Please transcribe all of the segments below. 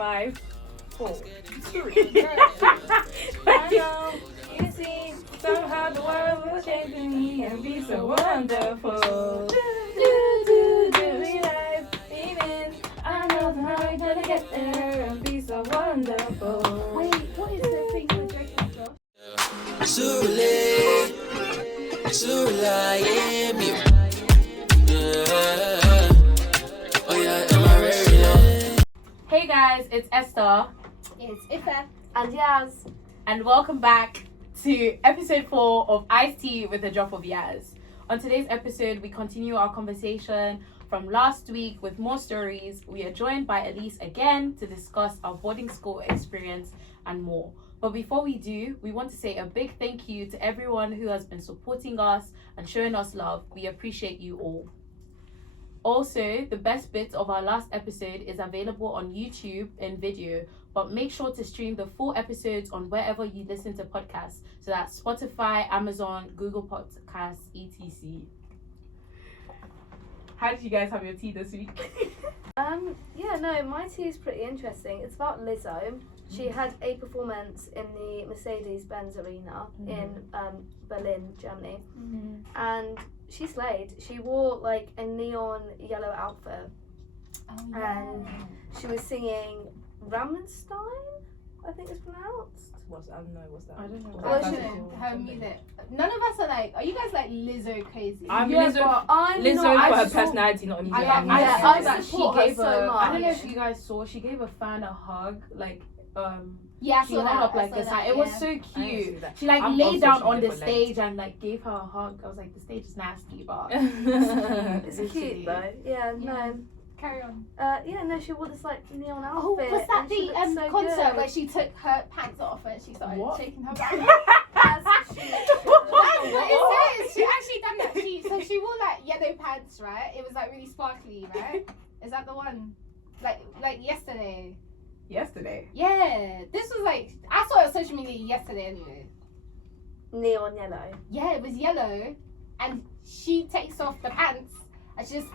5, 4, 3. I know, you see, somehow the world will change me and be so wonderful. Do realize, even I know how we're gonna get there and be so wonderful. Wait, what is the thing with Drake and Josh? Hey guys, it's Esther It's Ife. And Yaz. and welcome back to episode 4 of Iced Tea with a Drop of Yaz. On today's episode, we continue our conversation from last week with more stories. We are joined by Ellice again to discuss our boarding school experience and more. But before we do, we want to say a big thank you to everyone who has been supporting us and showing us love. We appreciate you all. Also, the best bit of our last episode is available on YouTube in video, but make sure to stream the full episodes on wherever you listen to podcasts. So that's Spotify, Amazon, Google Podcasts, etc. How did you guys have your tea this week? My tea is pretty interesting. It's about Lizzo. She had a performance in the Mercedes-Benz Arena in Berlin, Germany, and she slayed. She wore like a neon yellow outfit, and she was singing Rammstein, I think it's pronounced. What's that? I don't know. Well, Listen, her music. None of us are like, are you guys like Lizzo crazy? I'm Yeah, Lizzo. but I'm Lizzo not. for her I saw- personality, not music. I she support her gave so a. much. I don't know if you guys saw. She gave a fan a hug, like Yeah, I she saw held that. up like I the saw sign. that, It was yeah. so I didn't see cute. that. She like I'm laid also down seeing on the different legs. stage and like gave her a hug. I was like, the stage is nasty, but It's Literally. cute though. Yeah, Yeah. Carry on. she wore this like neon outfit. Oh, was that and she the looked so concert good. where she took her pants off and she started What? shaking her back? As she It's serious. She actually done that. She wore like yellow pants, right? It was like really sparkly, right? Is that the one? Like yesterday. yesterday. Yeah. This was like I saw it on social media yesterday anyway. neon yellow. Yeah, it was yellow, and she takes off the pants and she just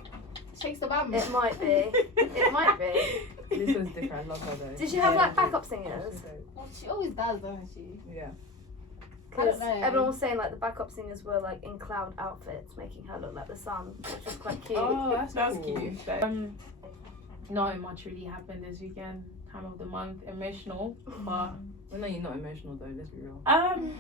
shakes the bum. It might be. It might be. This was different. I love her though. Did she have like backup singers? Well, she always does, doesn't she? Yeah. I Because don't know. everyone was saying like the backup singers were like in cloud outfits, making her look like the sun, which was quite cute. Oh, That's cool. cute. Not much really happened this weekend. Time of the month, emotional, but Well, no, you're not emotional though. Let's be real.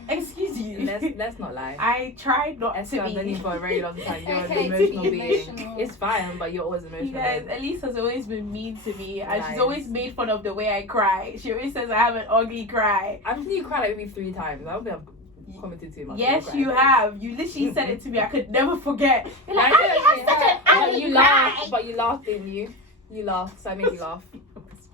excuse you. Let's not lie. I tried not Esther, to I've known you be. for a very long time. You're Okay, an to be emotional being. emotional. It's fine, but you're always emotional. You guys, Elise has always been mean to me, and she's Lies. always made fun of the way I cry. She always says I have an ugly cry. I've seen you cry like maybe 3 times. I don't think I've commented too much. Yes, on you crying. have. You literally said it to me. I could never forget. You're like, I oh, you have such an But ugly you cry. laughed, but you laughed, didn't you? You laughed, so I made you laugh.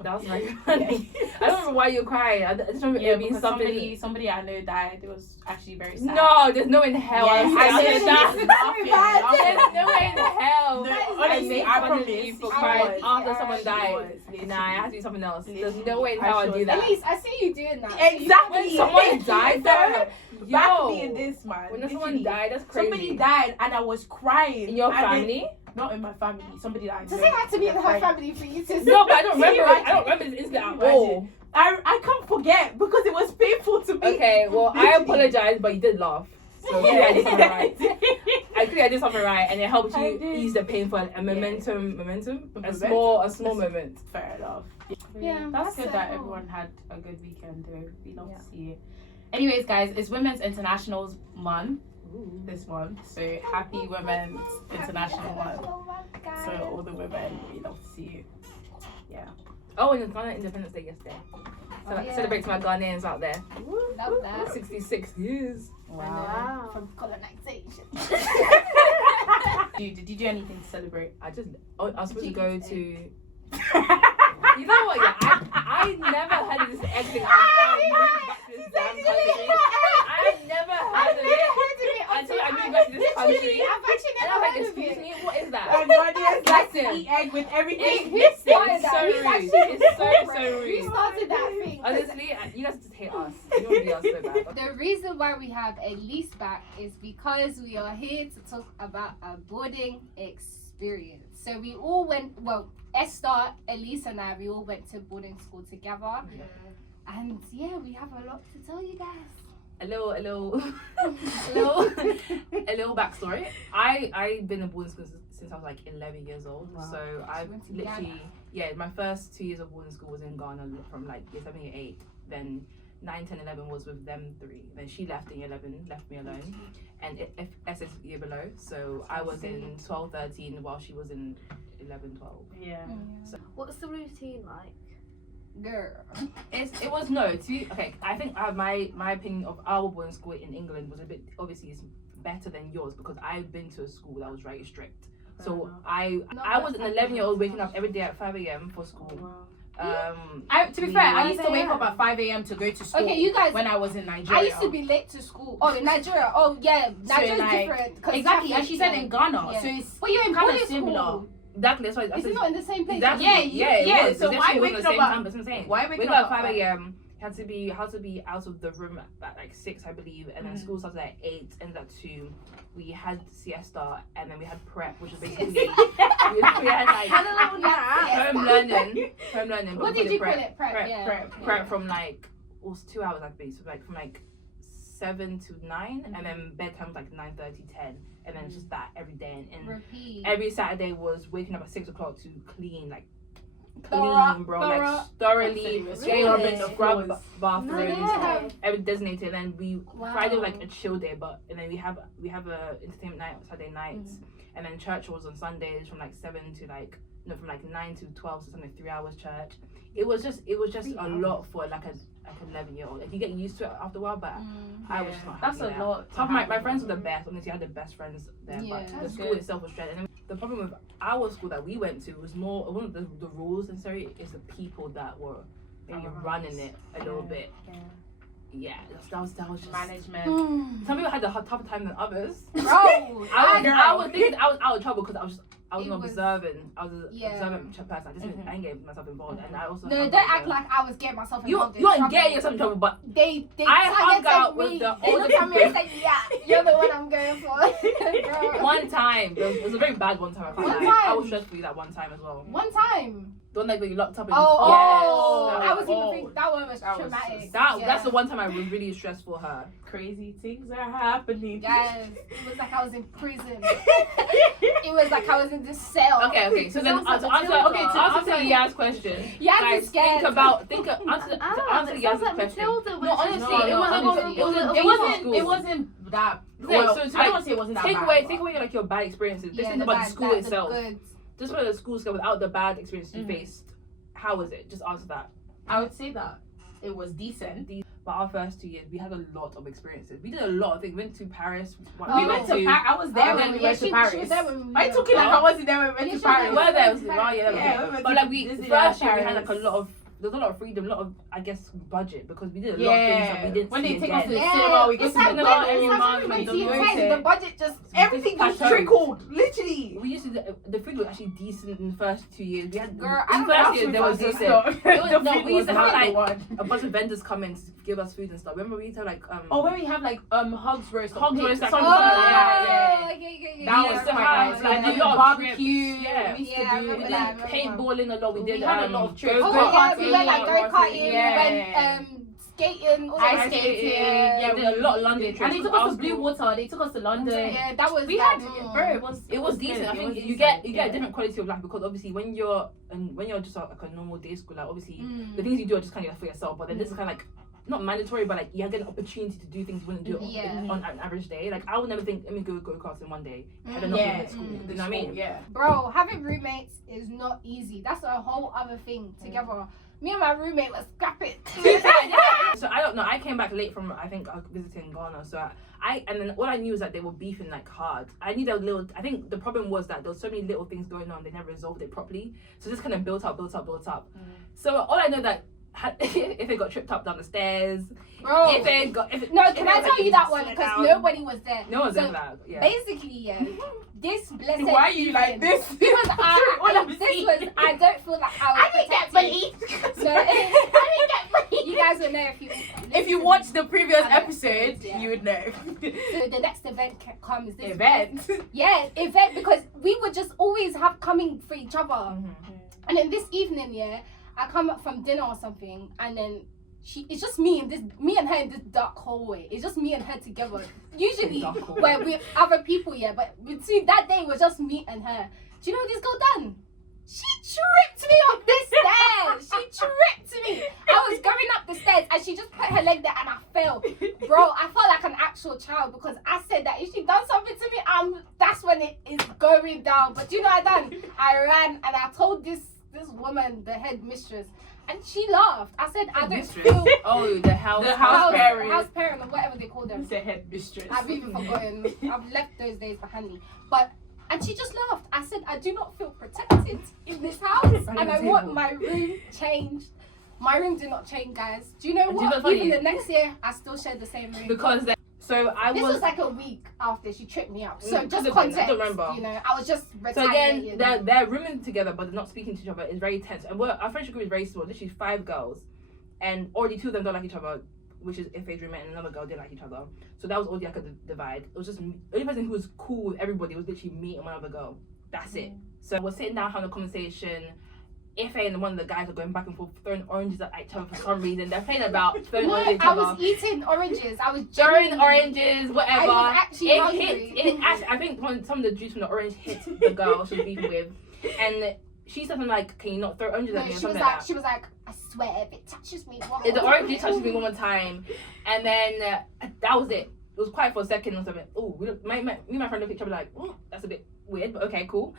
That was very funny. I don't remember why you cried. I just remember Yeah, it being because somebody I know died. It was actually very sad. No, there's no in hell. Yes, I I said said that. that. There's no way in hell. No, I honestly, made I fun of promise. you for I crying was. after I someone was. died. Nah, it has to be something else. There's no way in I hell I'd sure do did. that. At least I see you doing that. Exactly. When someone died, though, Back me in yo, this, man. when someone Literally. died, that's crazy. Somebody died and I was crying. In your And then- family? Not in my family. Somebody died. Does it have to be in her family for you to? No, but I don't remember. Imagine. I don't remember this incident at Imagine. all. I can't forget because it was painful to me. Okay, well, I apologize, but you did laugh. So clearly I did something right. I did something right, and it helped I you did. ease the pain for a momentum, a Momentum. small moment. Fair enough. Yeah, That's good that cool. everyone had a good weekend though. We love to see it. Anyways, guys, it's Women's Internationals Month this month, so happy Women's International Month. So all the women, we love to see you. Yeah. Oh, and it's Ghana Independence Day yesterday. So Oh, yeah. celebrate to my Ghanaians out there. Love that. 66 years. Wow. From colonization. Did you do anything to celebrate? I was supposed to go Chicken to. You know what? Yeah, I never heard of this egg thing. I've never heard of it until I moved back to this country. I've actually And I never was like, heard of excuse it. me, what is that? And Ghanaians like to Listen. eat egg with everything. It's so started that? Who's rude. actually It's so Who rude. started that thing? 'Cause Honestly, you guys just hate us. You don't be us so bad. the reason why we have Ellice back is because we are here to talk about a boarding experience. experience. So we all went, well, Esther, Ellice and I, we all went to boarding school together. And yeah, we have a lot to tell you guys. A little backstory. I've been in boarding school since I was like 11 years old. Wow. So I've literally, my first 2 years of boarding school was in Ghana from like year 7, year 8. Then 9, 10, 11 was with them three. Then she left in year 11, left me alone. And SS year below. So I was in 12, 13 while she was in 11, 12. Yeah. So What's the routine like? Girl. it was no. Okay, I think my opinion of our boarding school in England was a bit, obviously it's better than yours because I've been to a school that was very strict. So I was an 11-year-old waking up every day at 5 a.m. for school. To be fair, I used to wake up at 5 a.m. to go to school. Okay, you guys. When I was in Nigeria. I used to be late to school. Oh, in Nigeria. Oh, yeah. Nigeria's like, different. 'Cause Exactly, and traffic, she said in Ghana, Yeah. so it's But you're in kind boarding of similar. school. Exactly, that's why I Is said it not in the same place? exactly. Yeah, it yeah, was. so It's why actually waking at the same up at- time, that's what I'm saying. Why waking Wake up up at at 5 a.m. Had to be out of the room at like 6, I believe, and then school started at 8, ended at 2. We had siesta, and then we had prep, which was basically we had like home learning. but What we did you call call it? Prep. Prep from like, it was 2 hours, I think, so like from like 7 to 9, and then bedtime was like 9:30, 10, and then it's just that every day. And Repeat. every Saturday was waking up at 6 o'clock to clean, like Thorough, bro, thorough. like thoroughly, Really? up in the Really? scrub No, bathrooms, yeah. every designated. And then Wow. Friday was like a chill day, and then we have a entertainment night on Saturday nights, and then church was on Sundays from like 7 to like from like 9 to 12, so something 3 hours church. It was just a lot for like an 11-year-old. Like you get used to it after a while, but I was just not happy That's a with lot. that. My friends were the best. Honestly, I had the best friends there, Yeah. but the That's school good. itself was straight. And then the problem with our school that we went to was more, it wasn't the rules necessarily, it's the people that were maybe running it a little bit. Yeah, that was just Management. Some people had a tougher time than others. Bro. I was thinking I was out of trouble because I was It was- observing. I was an Yeah. observant person. I didn't get myself involved, and I also. No, don't act like I was getting myself you involved in weren't trouble. getting yourself in trouble, but They I hung targeted out me. with the They older looked at me and people. said, "Yeah, you're the one I'm going for." Bro. one time it was a very bad one time. I One found out. I time? was stressed for you that one time as well. One time. The one that got you locked up. In, Oh, yes, I was even oh. thinking that one was That was traumatic. That's the one time I was really stressed for her. Crazy things are happening. Guys, it was like I was in prison. It was like I was in this cell. Okay. So then to answer Ya's question, Yaz guys, is scared. answer Yaz's like question. Matilda No, when honestly, she's- It wasn't that. Yeah, Well, so it's I don't like, want to say it wasn't that Take bad. away like your bad experiences. This Yeah, is the about bad- the school the itself. good. Just for the school stuff without the bad experiences you Mhm. faced. How was it? Just answer that. I would say that it was decent. But our first 2 years, we had a lot of experiences. We did a lot of things. We went to Paris. We went to Paris. I was there when we went to Paris. She was there when we Why are you talking like I wasn't there when we went Yeah, to she was Paris? We were there. It was Paris. around year Yeah, 11. we went But to like we Disneyland, first year we had like Paris. a lot of. There's a lot of freedom, a lot of, I guess, budget because we did a lot of things that we didn't when see they take us to the again. cinema, we go It's to like the when bar it's every like month. when we We went to don't UK, go the budget just Everything just plateaued. trickled, literally. We used to the food was actually decent in the first 2 years. We had Girl, I in don't the know first how year food there was was decent. We used to have like a bunch of vendors come in to give us food and stuff. Remember we used to have like Oh, when we have like Hogs roast, Hogs roast, like, something Oh, like that. okay. That We was used to quite have, nice. like, Like a lot of barbecue. trips. Yeah. We used Yeah, I to do. We remember did that, I remember. paintballing a lot. We did We had a lot of trips. Oh go-karting. yeah, we went like go-karting, we Yeah. went skating, all Ice that. skating. Yeah, Yeah, we did a lot of London trips. And they took us to Blue Water. They took us to London. Yeah, that was We like, had, bro. It was decent. good. I It think was you get decent. a different quality of life because obviously when you're just like a normal day school, like obviously Mm. the things you do are just kind of for yourself. But then this is kind of like not mandatory, but like you get an opportunity to do things you wouldn't do Yeah. on an average day. Like I would never think let me go karts in one day. Had Mm. enough Yeah. at school. Mm. You know what I mean? Yeah. Bro, having roommates is not easy. That's a whole other thing together. Me and my roommate was scrapping. So I don't know. I came back late from I think visiting Ghana. So and then all I knew was that they were beefing like hard. I knew there were I think the problem was that there was so many little things going on. They never resolved it properly. So this kind of built up. So all I know that if it got tripped up down the stairs, Bro. if it No, can I tell you that one? Because nobody was there. No one's So, in that. Yeah. basically, yeah, this blessed Why are you like evening- this? Because I don't feel like I was protected. No, you guys will know If you watched the previous Other episode, episodes, yeah. you would know. So the next event comes. This Event. Yeah, event, because we would just always have coming for each other. And then this evening, yeah, I come up from dinner or something, and then it's just me and her in this dark hallway. It's just me and her together. Usually where with other people, yeah, but between that day it was just me and her. Do you know what this girl done? She tripped me up the stairs. She tripped me. I was going up the stairs and she just put her leg there and I fell. Bro, I felt like an actual child because I said that if she done something to me, that's when it is going down. But you know what I done? I ran and I told this woman, the head mistress, and she laughed. I said, I don't feel... Oh, the house parent. House parent or whatever they call them. It's a head mistress. I've even forgotten. I've left those days behind me. And she just laughed. I said, I do not feel protected in this house. And I want my room changed. My room did not change, guys. Do you know what? Even the next year, I still shared the same room. Because this was like a week after she tripped me up. So just I context, don't remember. you know, I was just So again, retaliating. they're rooming together, but they're not speaking to each other. It's very tense. And our friendship group is very small. Literally 5 girls, and already 2 of them don't like each other, which is Ife's roommate, and another girl didn't like each other. So that was already like a divide. It was just the only person who was cool with everybody was literally me and one other girl. That's it. So we're sitting down having a conversation. Ife and one of the guys are going back and forth, throwing oranges at each other for some reason. They're playing about throwing oranges at each I other. was eating oranges. I was Throwing genuinely- oranges, whatever. I was actually hungry. I think some of the juice from the orange hit the girl she was beefing with, and she said something like, "Can you not throw oranges at me?" Or She something was like, I swear, if it touches me, that. The orange juice touches me one more time, and then that was it. It was quiet for a second or something. Oh, me and my friend looked at each other like, "Oh, that's a bit weird, but okay, cool."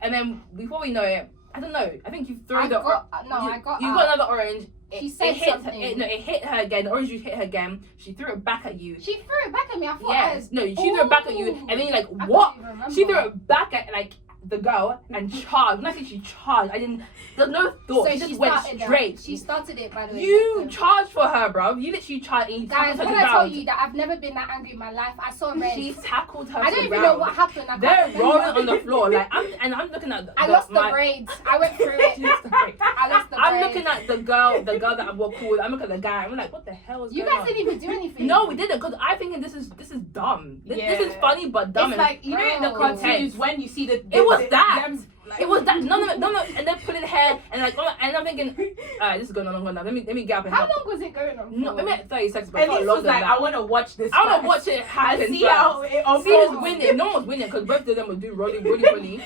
And then before we know it, I don't know. I think you threw I got another orange. She said something. It hit her again. The orange juice hit her again. She threw it back at you. She threw it back at me. I thought Yes. No, she threw it back at you, and then you're like, I what? can't even remember. She threw it back at like the girl and charged. When I say she charged, I didn't. There's no thought. So she just went straight. She started it, by the way. You Listen. charged for her, bro. You literally charged. And you Guys, tackled her when to I the tell ground. you that I've never been that angry in my life, I saw red. She tackled her. I to don't the even ground. know what happened. I They're can't rolling remember. on the floor. Like I'm looking at. I lost the braids. I went through it. She lost the braids. I lost the braids. I'm looking at the girl that I'm cool with. I'm looking at the guy. I'm like, what the hell is You going guys on? didn't even do anything. No, we didn't, because I think this is dumb. This is Yeah. funny but dumb. It's like, you know, in the Bro. cartoons when you see the It was that. them, like, It was that none of it, and then pulling hair and like, oh, and I'm thinking, this is going on longer now. Let me get up and How help. long was it going on? No, for? maybe 30 seconds, but and not this longer was than like, that. I want to watch this. I want first to watch it happen. and see how it unfolds. See who's winning. No one was winning because both of them were doing really.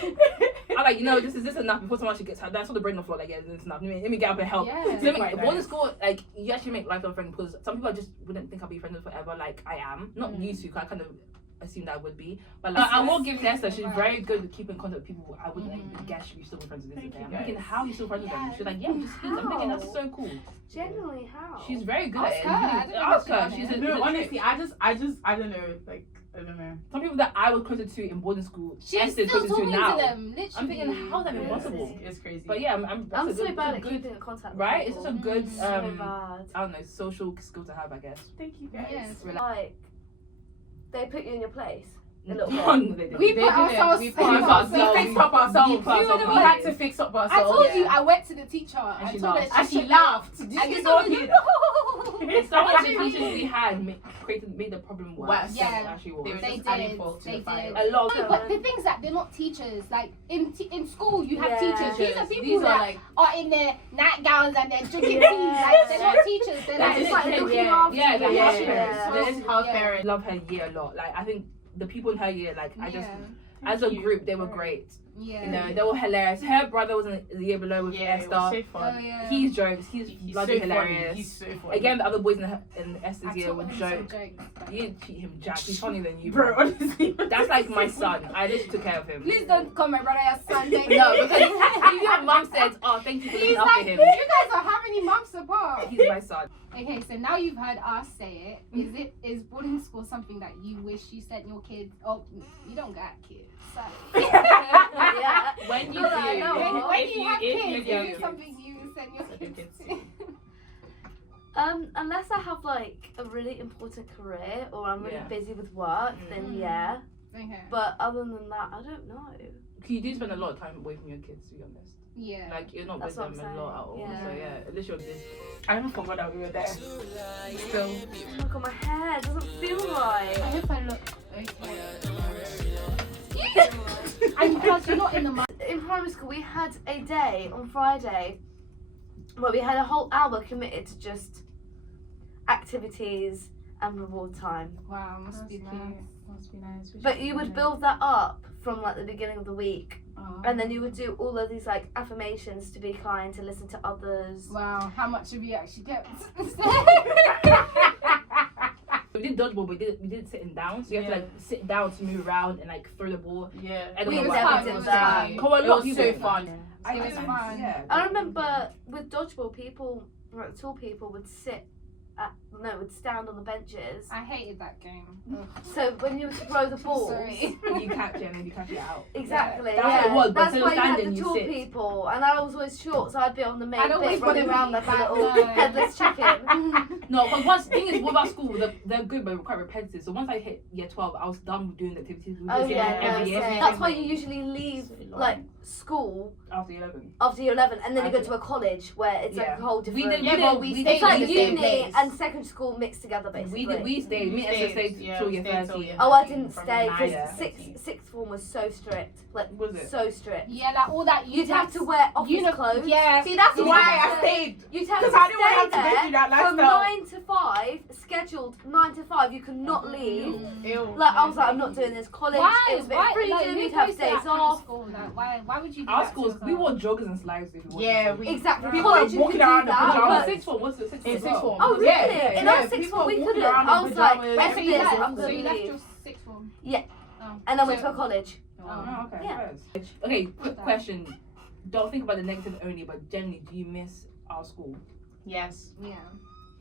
I'm like, this is enough before someone actually gets hurt. I saw the brain on the floor, like, yeah, this is enough. Let me get up and help. Yeah. So Quite boarding nice. school, like, you actually make lifelong friends because some people just wouldn't think I'll be friends with forever, like I am. Not used to, because I kind of assumed I would be. But like, I will give Nesta, she's very good with keeping contact with people I wouldn't even guess she'd be still friends with this Thank day. you, I'm thinking, guys. how are you still friends with them? She's like, yeah, we just speak. I'm thinking, that's so cool. Genuinely, how? She's very good Ask at it. her. I don't know Ask what her. she She's does. a, No, she's a honestly, I don't know. Like, I don't know. some people that I was closer to in boarding school, She's Esther's still closer to talking now. to them. Literally. I'm thinking, how is that even Yeah, possible? It's crazy. But yeah, I'm I'm that's so a good, bad it's at a good, keeping in contact with right? It's people. just a good, So bad. I don't know, social skill to have, I guess. Thank you guys. Yes. Like, they put you in your place. A little bit. No, they didn't. We put ourselves. We in fixed ourselves. up ourselves. We put ourselves We had to fix up I ourselves. told you, I went to the teacher. And I she told her laughed. And she should- laughed. Did And you this not one- hear that? It's some of the teachers we had made the problem worse. Worse. than it Yeah. actually was. They were They just adding did. fault to They the fire. did. A lot. No, but the things that they're not teachers. Like in school, you have Yeah. teachers. These are people These are that like are in their nightgowns and they're drinking Yeah. tea. Like they're not teachers. They're They're like just like Yeah. looking Yeah. after Yeah, you. they're house yeah, parents. this is house Yeah. parent. Love her year a lot. Like I think the people in her year, like I just Thank as a you. group, they were great. Yeah. You know, they were hilarious. Her brother was in the year below with Yeah, it was Esther. so fun. Oh, yeah. He's jokes. He's He's bloody so hilarious. funny. He's so funny. Again, the other boys in I Esther's year taught would him some joke. jokes. You didn't teach him Jack. He's funnier than you, Bro, honestly. That's like my son. I just took care of him. Please don't call my brother your son. Thank No, you. because if your mom said, "Oh, thank you for He's looking like, after you him," guys are how many months apart? he's my son. Okay, so now you've heard us say it. Is boarding school something that you wish you sent your kids? Oh, you don't got kids. Sorry. Yeah. When you No, do, no, when if you have kids, if is you it something you send your Send your kids kids to? Unless I have like a really important career or I'm really Yeah. busy with work, then Mm. yeah. Okay. But other than that, I don't know. You do spend a lot of time away from your kids, to be honest. Yeah. Like you're not That's with what them I'm a lot saying, at all. yeah. So yeah, at least you're this. I even forgot that we were there. Still. Oh my god, my hair doesn't feel right. I hope I look okay. And plus, you're not in the In primary school, we had a day on Friday where we had a whole hour committed to just activities and reward time. Wow, must be nice. Must be nice. But you would build that up from like the beginning of the week, Oh. and then you would do all of these like affirmations to be kind, to listen to others. Wow, how much have you actually kept? We did dodgeball, but we did sitting down, so you have to like sit down to move around and like throw the ball. Yeah. And We then never whatever. did was that. fun. Come on, It look, was you so did that. fun. It was fun. Yeah. I remember with dodgeball, people, like tall people, would would stand on the benches. I hated that game. So when you would throw the balls, Sorry. You catch it and then you catch it out. exactly. That's Yeah, what it was, but that's instead of why you had standing, the you tall sit. people, and I was always short, so I'd be on the main I'd always bit running wanna around be like a back little there. headless chicken. No, but once thing is with our school, they're good but quite repetitive. So once I hit year 12, I was done with doing the activities. We Oh just did yeah, it every no, year. same. That's why you usually leave like school After 11. after year 11, and then you go to a college where it's like Yeah. a whole different. We did. Yeah, but we we stayed It's like in the same uni place. and secondary school mixed together basically. We stayed. Me and Esther stayed till year 13. Oh, I didn't From stay nine because to sixth form was so strict. Like Was it? so strict. Yeah, like all that. You'd have to wear office clothes. Yeah. See, that's You'd why have I to- stayed. You'd have to Because I didn't want to have to stay go through that there from lifestyle. 9 to 5, scheduled 9 to 5. You could not leave. Ew. Like I was like, I'm not doing this. College, Why? it was a bit Why? freedom. Like, who You'd have goes to that days kind of off. school? Like, why would you do Our that to schools, we yourself? wore joggers and slides if we wanted Yeah, to. we Exactly. People College, you walking could do around in that. Oh, pajamas. but- sixth form. What's the sixth In form? sixth form. Oh really? Yeah, In yeah, our sixth people form, we walking couldn't. around in I was like, pajamas. Wait, F so this, you left, I'm so gonna you left leave. your sixth form? Yeah. Oh. And I went So- to a college. Oh, okay. Yeah. First. Okay, quick question. Don't think about the negative only, but generally, do you miss our school? Yes. Yeah.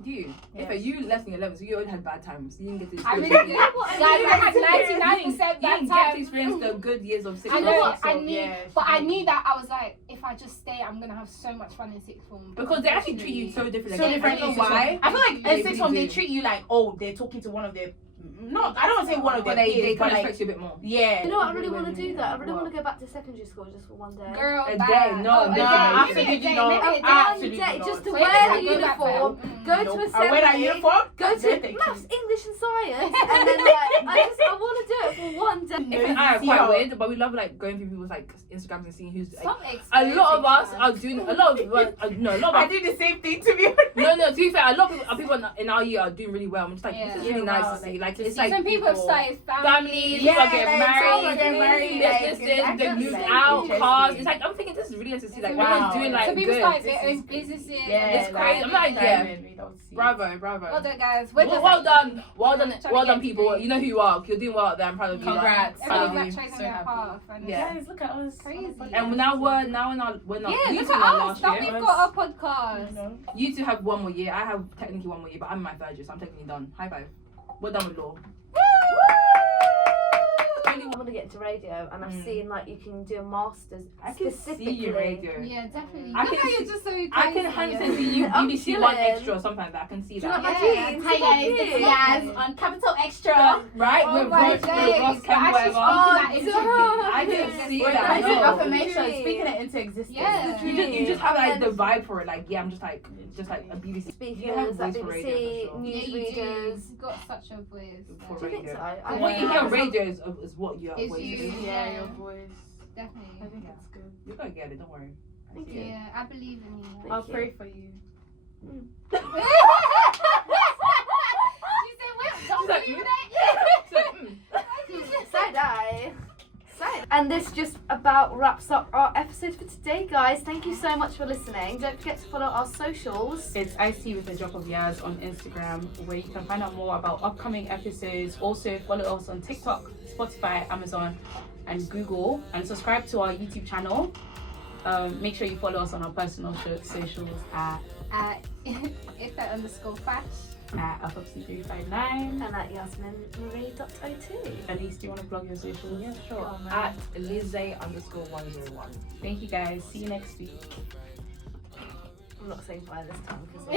Do you? Yes. If you left in 11, so you already had bad times. You didn't get to I experience really it. did. Guys, I had 99% You that didn't get time. to experience the good years of sixth I form. know Yeah. what I So, need, yeah, but I she- knew that I was like, if I just stay, I'm gonna have so much fun in sixth form. Because they actually treat you so differently. So Like, different. I don't know why. I feel like They in sixth form really they do. treat you like, oh, they're talking to one of their. No, I don't want to say one of But their they peers, kind but of like, expect you a bit more. yeah. You know what? I really want to do that. I really What? want to go back to secondary school just for one day. Girl, A bad. day, no, Oh, no, a day. absolutely Maybe a day, not. maybe a day. Absolutely One day not. just to Wait, wear I the go back there. uniform, go to Nope. assembly, I wear that uniform. go No, to thank you. maths, English and science, and then like I want to do it for one day. If and I are quite weird, but we love like going through people's like Instagrams and seeing who's like. Stop A lot of us exposing are doing a lot of no, a lot I of did the same thing to me. no. To be fair, a lot of people in our year are doing really well. I'm just like, Yeah. this is really Yeah, nice wow, to see. like, Like to it's see like Some people have started families, Yeah, people are getting like, some are married, getting married, like, businesses, exactly. they moved Like, out, interesting. cars. It's like I'm thinking this is really nice to see. Like Wow. everyone's doing like Some people good. started This their own is good. businesses. Yeah, It's crazy. I'm like, yeah. Bravo. Well done, guys. We're just Well done, well done, trying to well done, get people. today. You know who you are. You're doing well out there. I'm proud of you. Congrats. Proud of everyone's you. like choosing So their happy. path. And Yeah. Guys, look at us. Crazy. And now we're not Yeah, you look two at are us. last Now year. we've got a podcast. No. You two have one more year. I have technically one more year, but I'm in my third year, so I'm technically done. High five. We're done with law. I want to get into radio, and I've seen like you can do a master's I can specifically. see you radio. Yeah, definitely. I Look can how you're see- just so crazy. I can 100% see you I'm BBC One chilling. Extra or something like that. I can see Do you like that. my Yeah. jeans? Hi, guys, Look at it's you. Yaz on Capital Extra. Right? Oh with my Ross, days. with Ross You're Cam, actually whatever. speaking that into I can existence. see We're that. going through No. affirmation, Dream. speaking it into existence. Yeah. You just have like And the vibe for it. Like yeah, I'm just like a BBC. Speakers, You have like voice for radio BBC, for sure. Yeah, news you do. readers. You've got such a voice. For Do you think radio. so? Yeah. What you hear Yeah. on radio is what your Is voice you. is. Yeah, your voice. I Definitely. think it's good. You're gonna get it. Don't worry. I Thank see you. it. Yeah, I believe in you. I'll you. pray for you. She said, "Wait, don't She's like, believe "Mm." that." So, Side eye. And this just about wraps up our episode for today, guys. Thank you so much for listening. Don't forget to follow our socials. It's Iced Tea with a Drop of Yaz on Instagram, where you can find out more about upcoming episodes. Also, follow us on TikTok, Spotify, Amazon, and Google. And subscribe to our YouTube channel. Make sure you follow us on our personal socials at If_fash. Afoxy359. And at yasminmarie.02. Ellice, do you want to plug your socials? yeah, sure. Oh, man. At Elise_101. Thank you guys. See you next week. I'm not saying bye this time because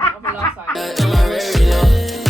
I'm the last time.